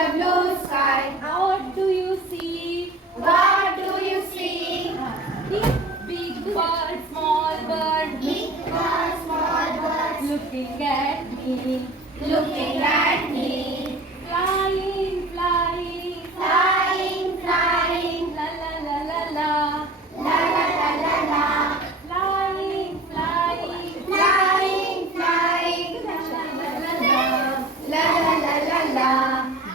the blue sky. What do you see? What do you see? Big bird, small bird, Big bird, small birds, looking at me. looking at me. Flying, flying, Flying, flying, la la la la la. la la la la la. Flying, flying, Flying, flying, la la la la la.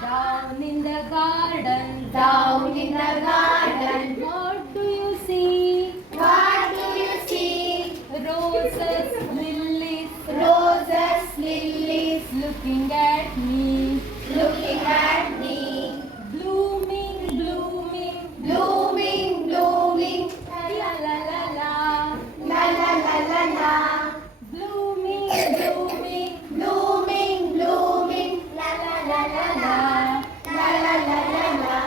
down in the garden. Down in the garden, What do you see? what do you see? Roses, lilies, Roses, lilies, looking at me. looking at me. Blooming, blooming, Blooming, blooming, la la la la. la la la la la. Blooming, blooming, Blooming, blooming, la la la la la. la la la la la.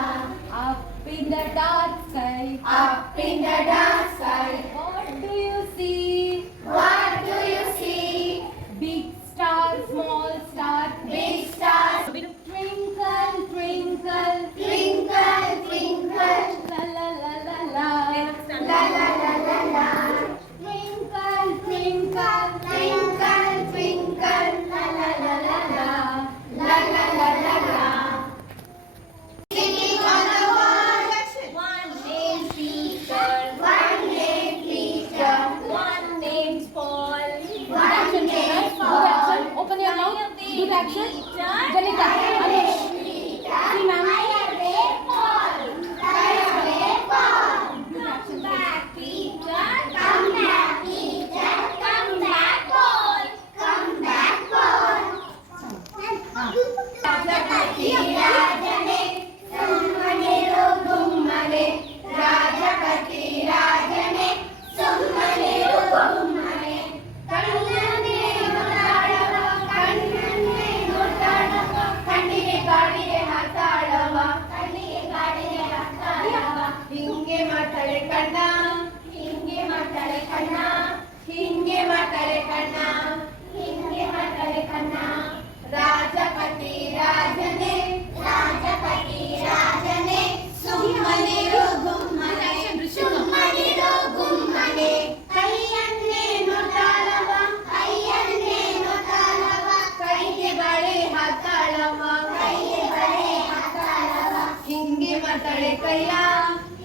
Up in the dark sky, Up in the dark sky, what do you see? what do you see? Big star, small star, Big stars, twinkle, twinkle, twinkle, twinkle, la la la la la. la la la la la. Twinkle, twinkle, Twinkle, twinkle, la la la la la. la la la la la. Singing on the wall, One named Peter, one named Peter, one named Paul. one named Paul. Open your mouth. Do the action. Janita, Anish. See, ma'am. Come back, Peter. Come back, Peter. Come back, Paul. Come back, Paul. ರಾಜಪತಿ ರಾಜನೇ ಸುಮ್ಮನಿರು ಗುಮ್ಮನೆ. ರಾಜಪತಿ ರಾಜನೇ ಸುಮ್ಮನಿರು ಗುಮ್ಮನೆ. ಕಣ್ಣನ್ನೇ ನೋಡಾಡವ, ಕಣ್ಣನ್ನೇ ನೋಡಾಡವ, ಕಣ್ಣಿಗೆ ಗಾಳಿಗೆ ಹಾತಾಳವ, ಕಣ್ಣಿಗೆ ಗಾಳಿಗೆ ಹಾತಾಳವ. ಹಿಂಗೆ ಮಾಡ್ತಾಳೆ ಕಣ್ಣ, ಹಿಂಗೆ ಮಾಡ್ತಾಳೆ ಕಣ್ಣ, ಹಿಂಗೆ ಮಾಡ್ತಾಳೆ ಕಣ್ಣ, ಹಿಂಗೆ ಮಾಡ್ತಾಳೆ ಕಣ್ಣ. ರಾಜಪತಿ ರಾಜನೇ, ರಾಜಪತಿ ರಾಜನೇ ಸುಮ್ಮನಿರು ಗುಮ್ಮನೆ, ಸುಮ್ಮನಿರು ಗುಮ್ಮನೆ. ಕೈಯನ್ನೇ ನೋಡಾಳವ, ಕೈಯನ್ನೇ ನೋಡಾಳವ, ಕೈಗೆ ಬಳೆ ಹಾಕ್ತಾಳವ, ಕೈಗೆ ಬಳೆ ಹಾಕ್ತಾಳವ. ಹಿಂಗೆ ಮಾಡ್ತಾಳೆ ಕೈಯ,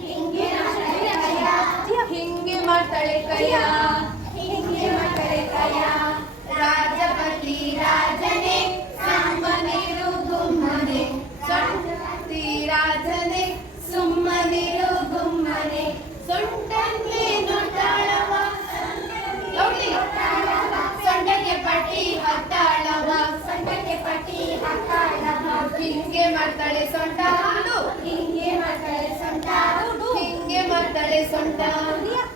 ಹಿಂಗೆ ಮಾಡ್ತಾಳೆ ಕೈಯ, ಹಿಂಗೆ ಮಾಡ್ತಾಳೆ ಕೈಯ, ಹಿಂಗೆ ಮಾಡ್ತಾಳೆ ಕೈಯ. ರಾಜಪತಿ ರಾಜನೇ ಸುಮ್ಮನಿರು ಗುಮ್ಮನೆ, ಸೊಂಟಪತಿ ರಾಜನೇ ಸುಮ್ಮನಿರು ಗುಮ್ಮನೆ. ಸೊಂಟನ್ನೇ ನೋಡ್ತಾಳವ, ಸೊಂಟಕ್ಕೆ ಪಟ್ಟಿ ಹಾಕ್ತಾಳವ, ಸೊಂಟಕ್ಕೆ ಪಟ್ಟಿ ಹಾಕ್ತಾಳವ. ಹಿಂಗೆ ಮಾಡ್ತಾಳೆ ಸೊಂಟ, ಹಿಂಗೆ ಮಾಡ್ತಾಳೆ ಸೊಂಟ, ಹಿಂಗೆ ಮಾಡ್ತಾಳೆ ಸೊಂಟ,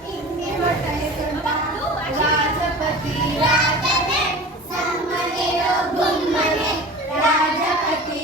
ಹಿಂಗೆ ಮಾಡ್ತಾಳೆ ಸೊಂಟ. ರಾಜಪತಿ ರಾಜನೇ ಸುಮ್ಮನಿರು ಗುಮ್ಮನೆ, ರಾಜಪತಿ